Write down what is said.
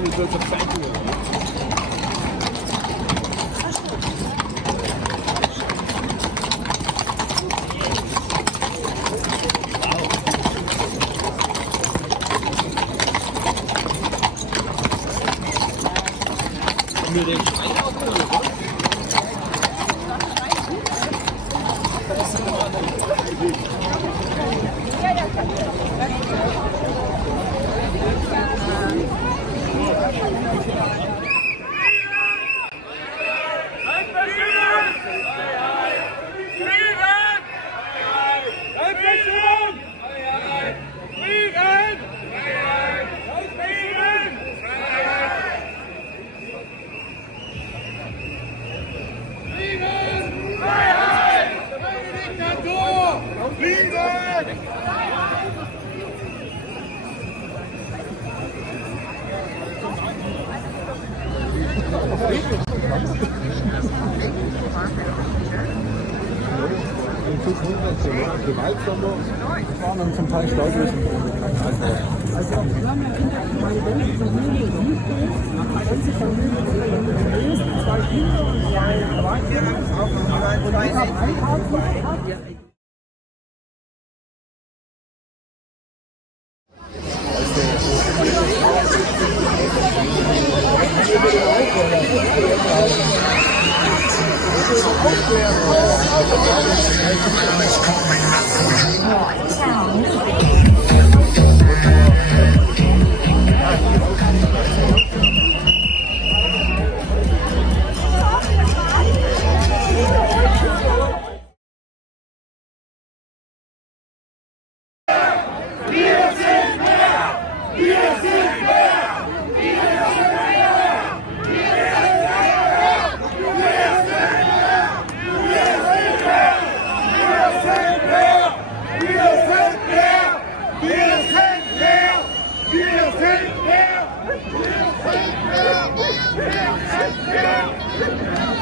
wahrscheinlich wird es 2 Uhr. Haben wir den Schwein aufgehört, oder? Gewaltsamer waren und zum Teil stolz. Also wir haben ja meine ganze Familie liebgebt, die ganze Familie gelöst, 2 Kinder und 2 Erwachsene und ich habe einkaufen. Wir sind mehr!